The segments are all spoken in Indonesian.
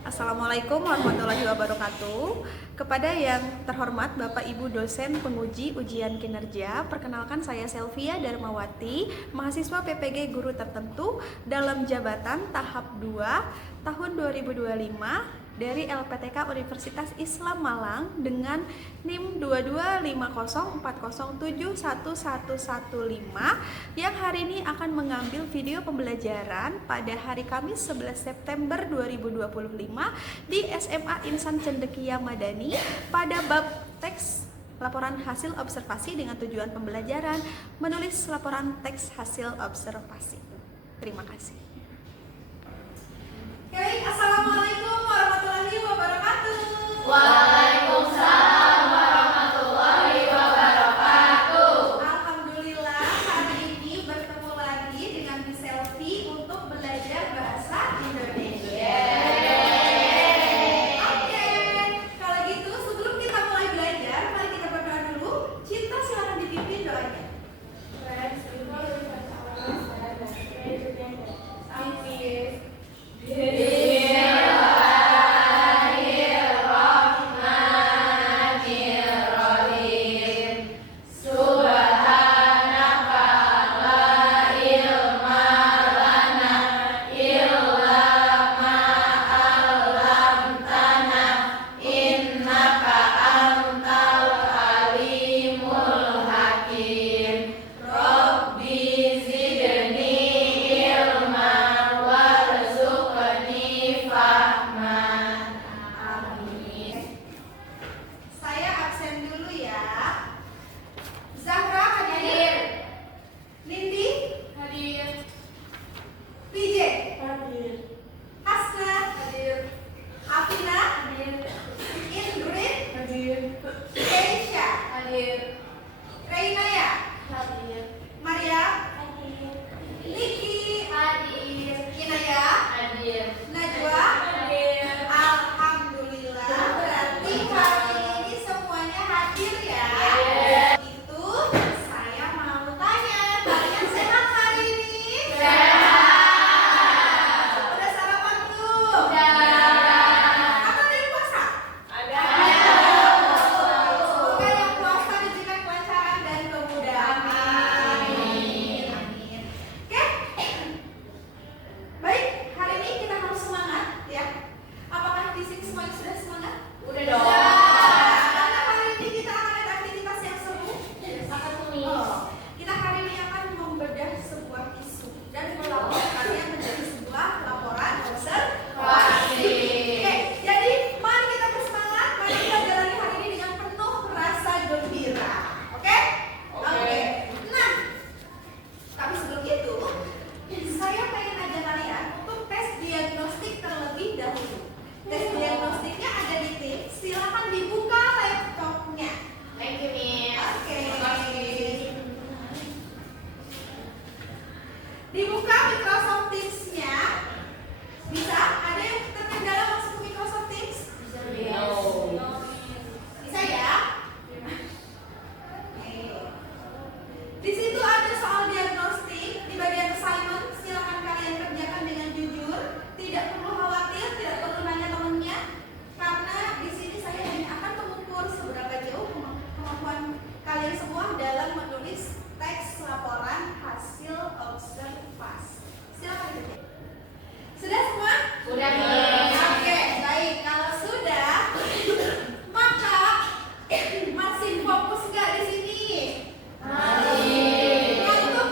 Assalamualaikum warahmatullahi wabarakatuh. Kepada yang terhormat Bapak Ibu dosen penguji ujian kinerja, perkenalkan saya Selvia Darmawati, mahasiswa PPG Guru Tertentu dalam jabatan tahap 2 tahun 2025 dari LPTK Universitas Islam Malang dengan NIM 225040711115 yang hari ini akan mengambil video pembelajaran pada hari Kamis 11 September 2025 di SMA Insan Cendekia Madani pada bab teks laporan hasil observasi dengan tujuan pembelajaran menulis laporan teks hasil observasi. Terima kasih. Baik, Assalamualaikum warahmatullahi wabarakatuh. Waalaikumsalam warahmatullahi wabarakatuh. Alhamdulillah hari ini bertemu lagi dengan Miss Selvi untuk belajar bahasa Indonesia. Oke, kalau gitu sebelum kita mulai belajar, mari kita berdoa dulu. Cinta silakan dipimpin doanya. Saya absen dulu ya. Zahra hadir. Nindi hadir. PJ hadir. Hasna hadir. Afina hadir. Ingrid hadir. Keisha hadir. Reynaya hadir. Maria hadir. Niki hadir. Inaya hadir. Najwa hadir. Alhamdulillah, berarti hari ini semuanya hadir ya. Itu saya mau tanya, kalian sehat hari ini? Sehat. Udah sarapan belum? Udah. Atau ada yang puasa? Ada. Semoga yang puasa diberikan kelancaran dan kemudahan. Amin. Amin. Oke. Baik, hari ini kita harus semangat ya. Apakah di sini semuanya sudah semangat? Udah dong. Karena hari ini kita akan ada aktivitas yang seru. Apa tuh nih? Kita hari ini akan membedah sebuah isu dan melaporkannya menjadi sebuah laporan observasi. Oke, jadi mari kita bersemangat, mari kita jalani hari ini dengan penuh rasa gembira. Oke? Oke. Nah, tapi sebelum itu, saya pengen ajak kalian untuk tes diagnostik terlebih dahulu. Tes diagnostiknya ada di Teams, silakan dibuka laptopnya. Thank you, Miss. Oke. Makasih. Dibuka Microsoft Teams-nya. Bisa? Ada yang terkendala masuk ke Microsoft Teams? No. Bisa ya? Oke. Di situ ada soal diagnostik di bagian assignment. Silakan kalian kerjakan dengan jujur. Tidak perlu khawatir, tidak perlu nanya temennya. Karena di sini saya hanya akan mengukur seberapa jauh kemampuan kalian semua dalam menulis teks laporan hasil observasi. Silakan kerja. Sudah semua? Udah, Miss. Oke, baik. Kalau sudah, maka masih fokus nggak di sini? Masih. Ngantuk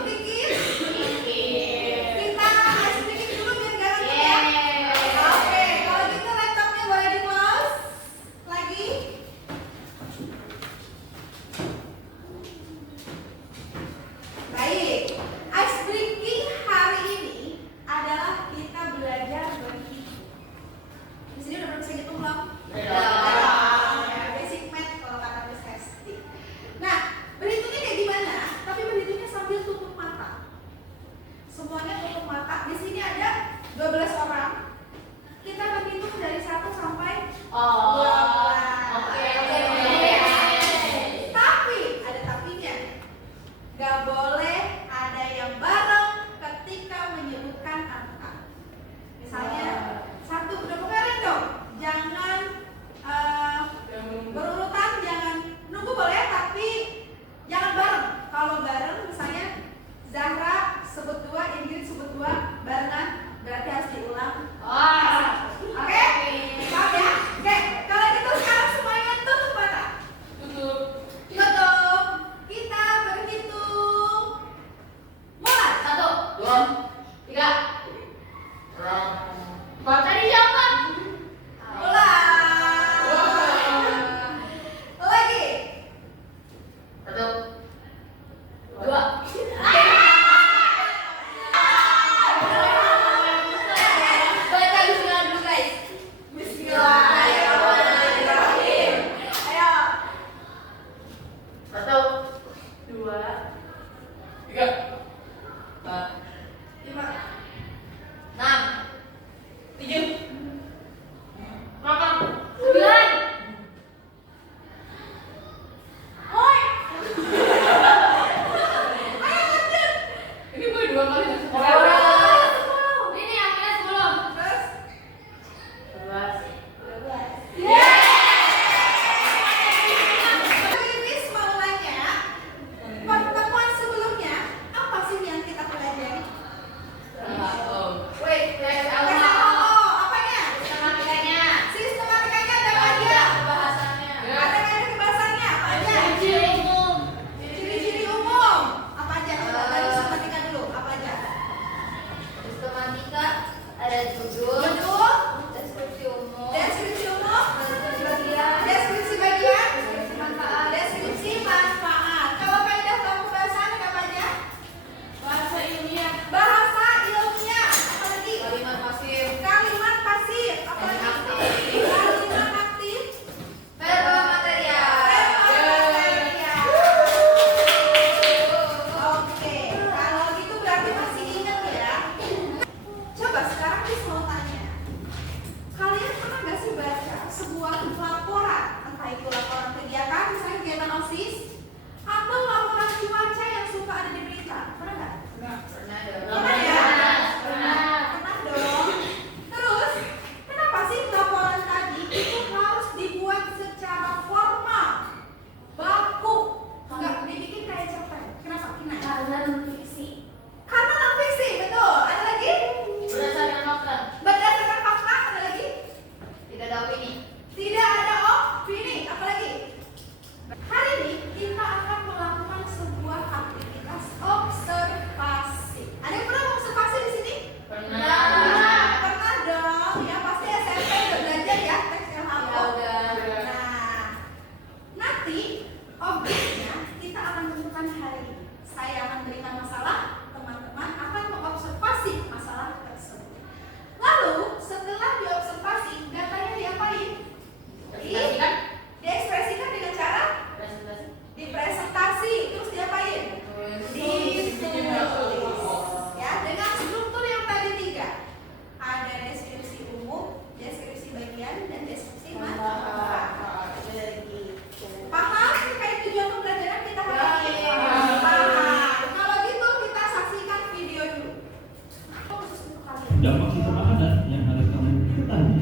Dampak sisa makanan yang harus kamu ketahui.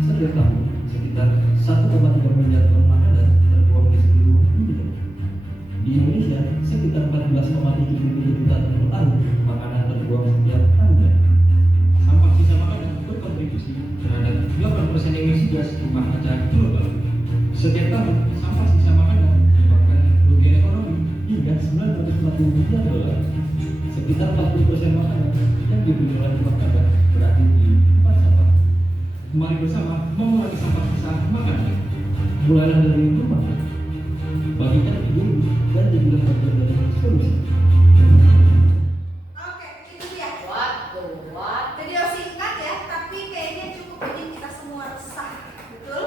Setiap tahun, sekitar 1,3 miliar ton makanan terbuang di seluruh dunia. Di Indonesia, sekitar 14,7 juta ton per tahun makanan terbuang setiap tahunnya. Sampah sisa makanan berkontribusi terhadap 8% emisi gas rumah kaca global. Setiap tahun, sampah sisa makanan menyebabkan kerugian ekonomi hingga 940 miliar dolar. Sekitar 40% makanan yang dibeli oleh rumah tangga berakhir di tempat sampah. Mari bersama mengurangi sampah sisa makanan. Mulailah dari rumah. Bagikan video dan jadilah bagian dari solusi. Oke, itu dia. What? Video singkat ya, tapi kayaknya cukup bikin kita semua resah. Betul?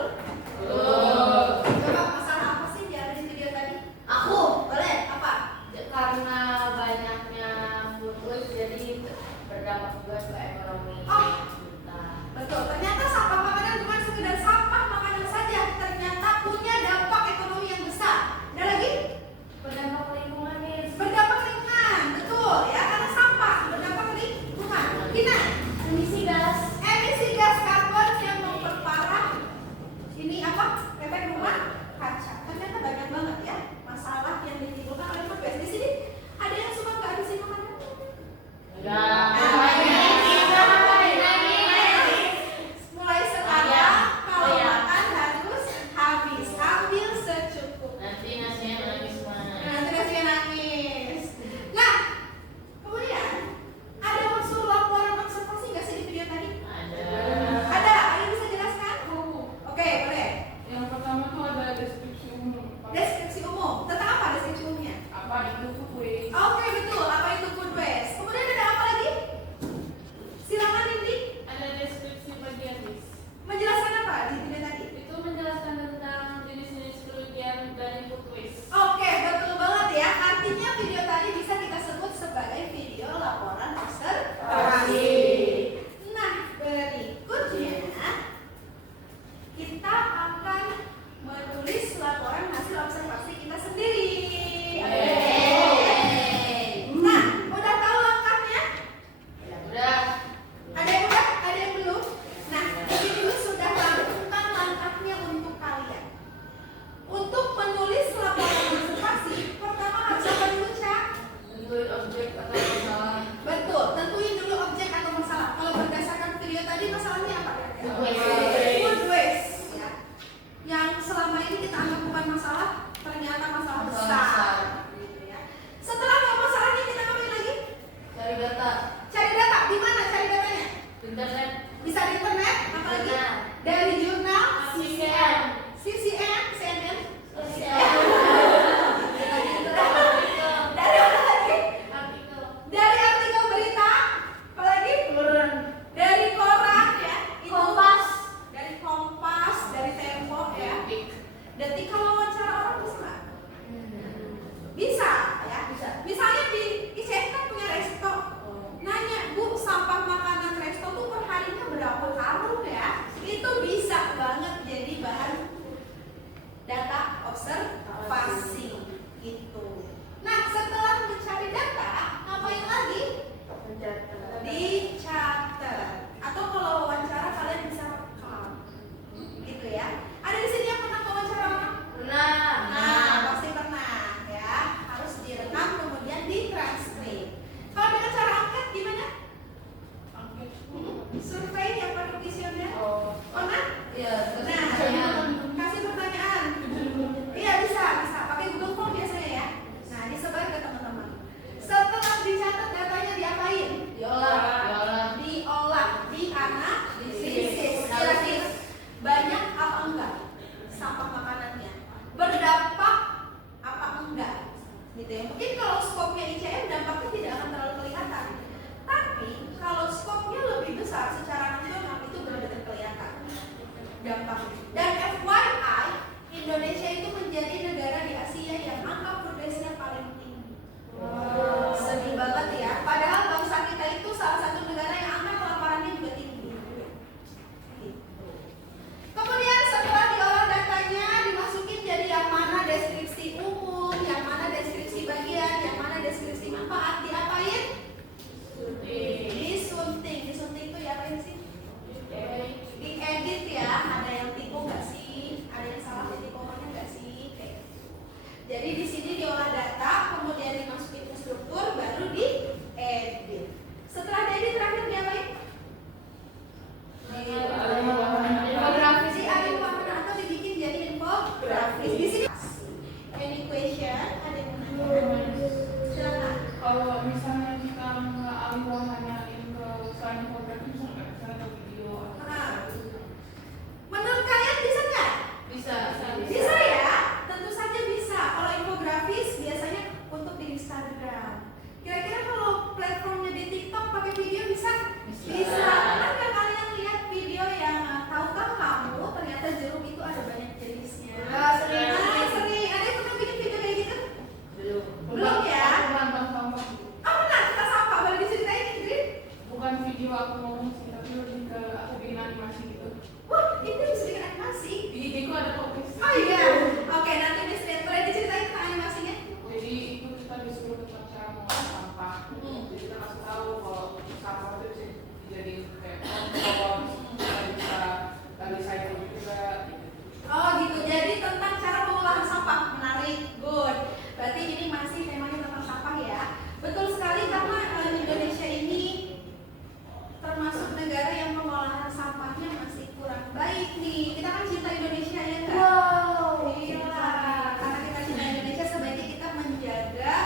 Coba masalah apa sih di ada di video tadi? Aku. Boleh? Apa? Karena banyaknya food waste jadi berdampak juga ke ekonomi Oh. kita. Betul. Ternyata sampah makanan bukan sekedar sampah makanan saja. Ternyata punya dampak enggak gitu ya. Mungkin kalau skopnya ICM dampaknya tidak akan terlalu kelihatan, tapi kalau skopnya lebih besar secara nasional itu benar-benar kelihatan dampaknya. Dan FYI, Indonesia itu menjadi negara di Asia yang angka food waste-nya paling tinggi. Sedih banget ya, padahal bangsa kita itu salah satu negara yang angka kelaparannya juga tinggi. Kemudian setelah diolah datanya, dimasukin jadi yang mana deskripsi umum, yang mana deskripsi bagian, yang mana deskripsi manfaat, diapain? Disunting. Disunting itu diapain sih? Diedit ya. Ada yang tipu nggak sih? Ada yang salah titik komanya nggak sih? Kayak gitu. Jadi di sini diolah data, kemudian dimasukin ke struktur, baru diedit. Setelah diedit terakhir diapain? Infografis. Diambil warna atau dibikin jadi infografis. Di sini any question? Ada yang mau nanya? Silakan. Kalau misalnya kita nggak ambil warnanya ke selain fotografi, bisa nggak misalnya ke video? Menurut kalian bisa nggak? Bisa. Bisa ya? Tentu saja bisa. Kalau infografis biasanya untuk di Instagram. Kira-kira kalau platformnya di TikTok pakai video bisa? Bisa. Pernah kalian lihat video yang tahukah kamu ternyata jeruk itu ada banyak jenisnya? Sering. Ada yang pernah bikin video kayak gitu? Belum ya? Bukan sampah. Oh pernah, kita sapa. Boleh diceritain Ingrid? Bukan video aku ngomong sih, tapi lebih ke aku bikin animasi gitu. Wah, ini bisa bikin animasi. Di IG-ku ada podcast. Oh iya. Oke, nanti Miss Rin, boleh diceritain tentang animasinya? Jadi itu kita disuruh tentang cara mengolah sampah. Jadi kita kasih tahu kalau sampah itu bisa dijadiin kayak kompos, bisa recycle juga. Gitu. Oh gitu, jadi tentang cara pengolahan sampah. Menarik, good. Berarti ini masih temanya tentang sampah ya. Betul sekali, karena Indonesia ini termasuk negara yang pengolahan sampahnya masih kurang baik nih. Kita kan cinta Indonesia ya kan? Wow. Iya, karena kita cinta Indonesia sebaiknya kita menjaga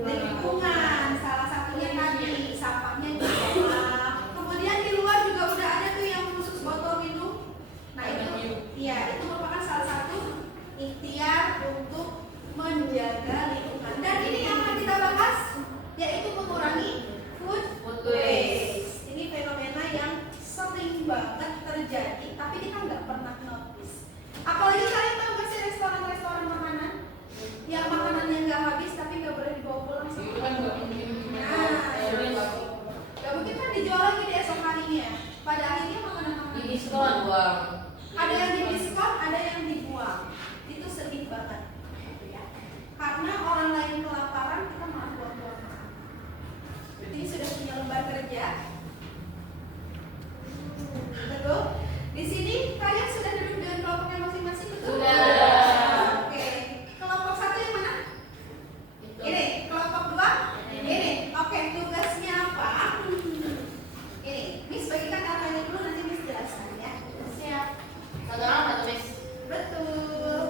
lingkungan. Salah satunya tadi sampahnya diolah. Kemudian di luar juga udah ada tuh yang khusus botol minum. Nah itu, iya itu merupakan salah satu ikhtiar untuk menjaga lingkungan. Dan ini yang akan kita bahas yaitu mengurangi food waste. Ini fenomena yang sering banget terjadi, tapi kita nggak pernah notice. Apalagi kalian tahu nggak sih restoran-restoran makanan yang makanannya nggak habis tapi nggak boleh dibawa pulang sama Itu kan nggak mungkin. Nggak mungkin kan dijual lagi di esok harinya. Pada akhirnya makanan-makanan Diskon buang. ada yang didiskon, ada yang dibuang. Itu sedih banget gitu ya. Karena orang lain kelaparan, kita malah buang-buang makanan. Ini sudah punya lembar kerja. Betul? Di sini kalian sudah duduk dengan kelompoknya masing-masing, betul? Sudah. Oke. Kelompok satu yang mana? Ini. Kelompok dua? Ini. Oke, tugasnya apa? Ini. Miss bagikan kartunya dulu, nanti Miss jelaskan ya. Siap. Satu orang satu Miss. Betul.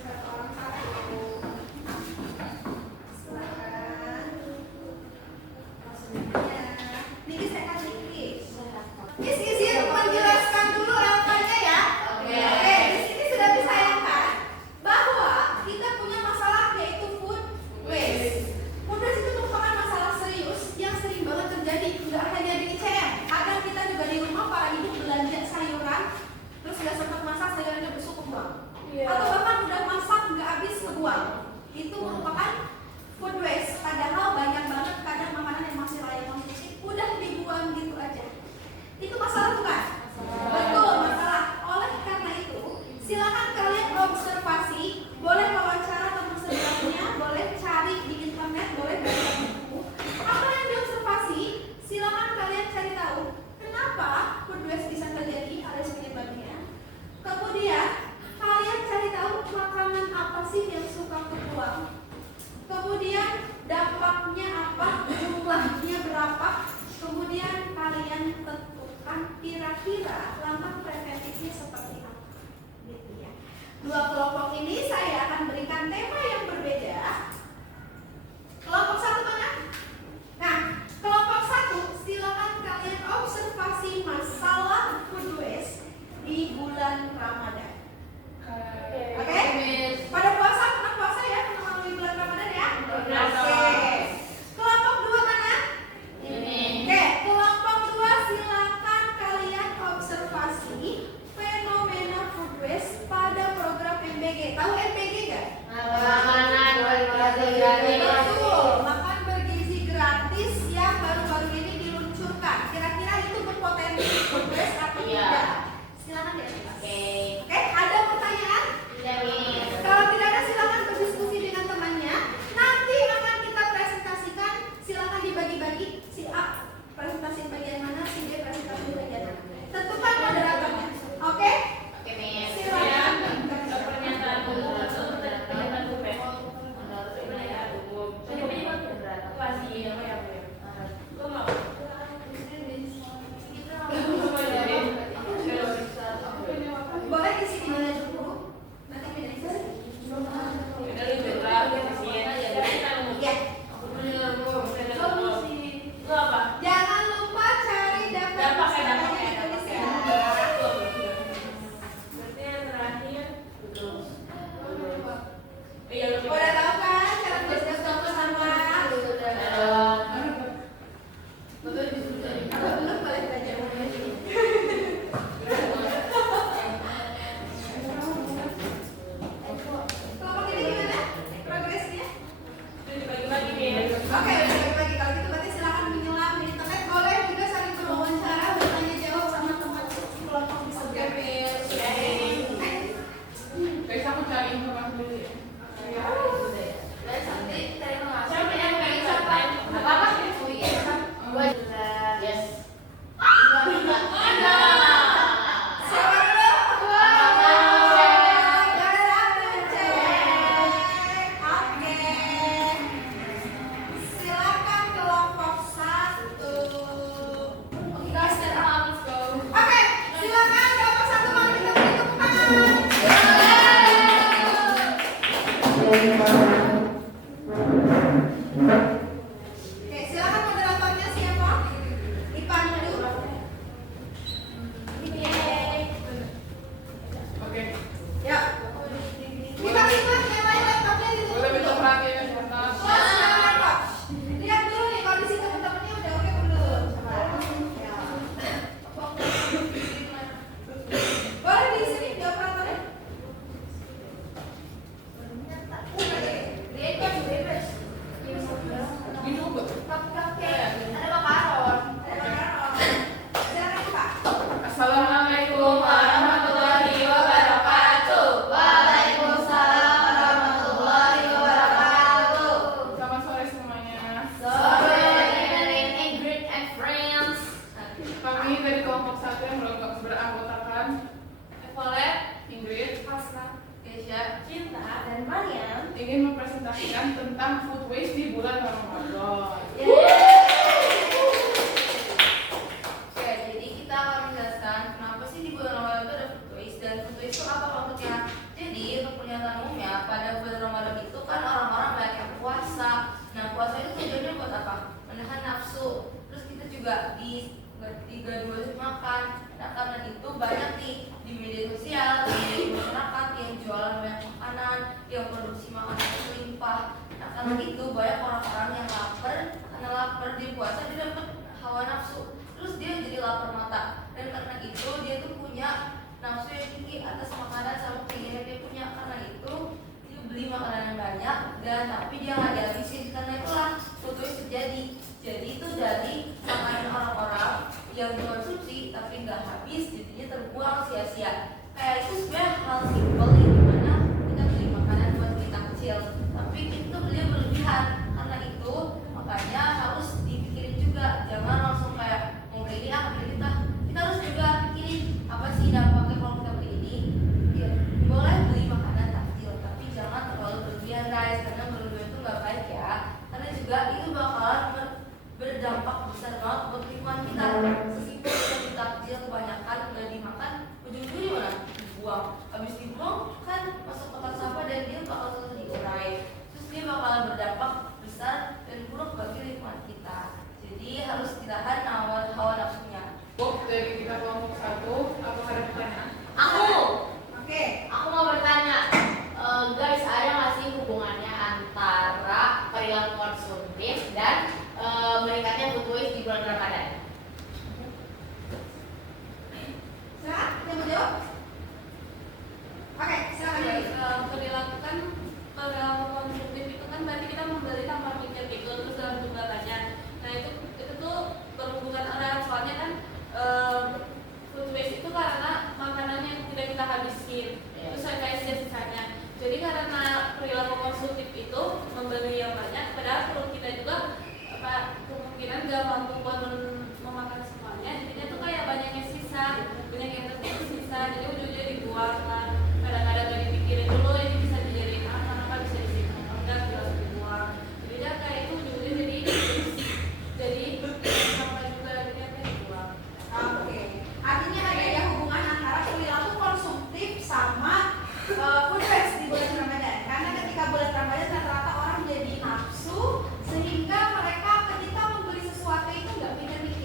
Satu orang satu. Silakan. Maksudnya, ini saya kasih Miss. Miss izin menjelaskan dulu LK-nya ya. Oke. Oke, di sini sudah disayangkan bahwa kita punya masalah yaitu food waste. Food waste itu merupakan masalah serius yang sering banget terjadi, nggak hanya di ICM. Kadang kita juga di rumah para ibu belanja sayuran, terus nggak sempat masak sayurannya busuk kebuang, atau bahkan udah masak nggak habis kebuang. Itu merupakan food waste. Padahal banyak banget kadang makanan yang masih layak konsumsi udah dibuang gitu aja. Itu masalah bukan? Betul, masalah. Oleh karena itu, silakan kalian observasi, boleh wawancara teman sebelumnya, boleh cari di internet, boleh baca buku. Apa yang diobservasi, silakan kalian cari tahu kenapa food waste bisa terjadi, ada penyebabnya. Kemudian kalian cari tahu makanan apa sih yang suka kebuang. Kemudian dampaknya apa, jumlahnya berapa. Kemudian kalian tentukan kira-kira langkah preventifnya seperti apa, gitu ya. Dua kelompok ini saya akan berikan tema yang berbeda. Kelompok satu mana? Nah, kelompok satu silakan kalian observasi masalah food waste di bulan Ramadan. Oke? Oke, silakan moderatornya siapa? Dipandu. Oke. Ya. Kita lihat yang lain laptopnya di Boleh minta perhatiannya sebentar. Oh, silakan Pak. Lihat dulu nih kondisi teman-temannya udah oke belum? Ya. Boleh di sini di operatornya? Dicoba. Oke. Ada makaron. Silakan Pak. Assalamualaikum warahmatullahi wabarakatuh. Waalaikumsalam warahmatullahi wabarakatuh. Selamat sore semuanya. Sore Ingrid and friends. Kami dari kelompok 1 yang beranggotakan Evolet, Ingrid, Hasna, Kesha, Cinta, dan Mariam. ingin mempresentasikan tentang food waste di bulan Ramadan. Oke, jadi kita akan menjelaskan kenapa sih di bulan Ramadan itu ada food waste dan food waste itu apa maksudnya. Jadi untuk pernyataan umumnya pada bulan Ramadan itu kan orang-orang banyak yang puasa. Nah puasa itu tujuannya buat apa? Menahan nafsu. Terus kita juga digraduasi makan. Nah karena itu banyak nih di media sosial, di masyarakat yang jualan banyak makanan, yang produksi makanan yang melimpah. Nah karena itu banyak orang-orang yang lapar, karena lapar di puasa dia dapat hawa nafsu. Terus dia jadi lapar mata, dan karena itu dia tuh punya nafsu yang tinggi atas makanan sama keinginan dia punya. Karena itu dia beli makanan yang banyak dan tapi dia nggak dihabisin. Karena itulah food waste terjadi. Jadi itu dari makanan orang-orang yang dikonsumsi tapi nggak habis, jadinya terbuang sia-sia. Kayak itu sebenarnya hal simpel yang dimana kita beli makanan buat kita kecil, tapi itu beli berlebihan. Karena itu makanya harus dipikirin juga, jangan langsung kayak mau beli ini kita harus juga pikirin apa sih dampaknya kalau kita beli ini. Ya, boleh beli makanan takjil tapi jangan terlalu berlebihan guys, karena berlebihan itu nggak baik ya. Karena juga itu bakalan berdampak besar banget buat lingkungan kita. Sesimpel kita beli takjil kebanyakan nggak dimakan, ujung-ujungnya mana? Dibuang. Habis dibuang kan masuk kotak sampah dan dia bakal terus diurai. Terus dia bakalan berdampak besar dan buruk bagi lingkungan kita. Jadi harus ditahan hawa nafsunya. Bu, dari kita kelompok 1, apakah ada pertanyaan? Oke. Aku mau bertanya, guys, ada nggak sih hubungannya antara perilaku konsumtif dan meningkatnya food waste di bulan Ramadan? Silakan, yang mau jawab? Oke, silakan. Perilaku konsumtif itu kan berarti kita membeli tanpa mikir gitu, terus dalam jumlah banyak. Nah itu tuh berhubungan erat, soalnya kan food waste itu karena makanan yang tidak kita habisin, terus kayak sisa-sisanya. Jadi karena perilaku konsumtif itu membeli yang banyak, padahal perut kita juga kemungkinan gak mampu buat memakan semuanya, jadinya tuh kayak banyaknya sisa, banyak yang terjadi sisa, jadi ujung-ujungnya dibuang kan. Kadang-kadang gak dipikirin dulu ini bisa dijadiin apa bisa disimpan, enggak bisa dibuang. Jadi dia kayak itu ujung-ujungnya jadi sampah juga jadinya kayak dibuang. Oke. Artinya ada ya hubungan antara perilaku konsumtif sama food waste di bulan Ramadan. Karena ketika bulan Ramadan rata-rata orang jadi nafsu sehingga mereka ketika membeli sesuatu itu nggak pikir-pikir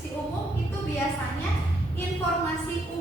konsumsi umum itu biasanya informasi umum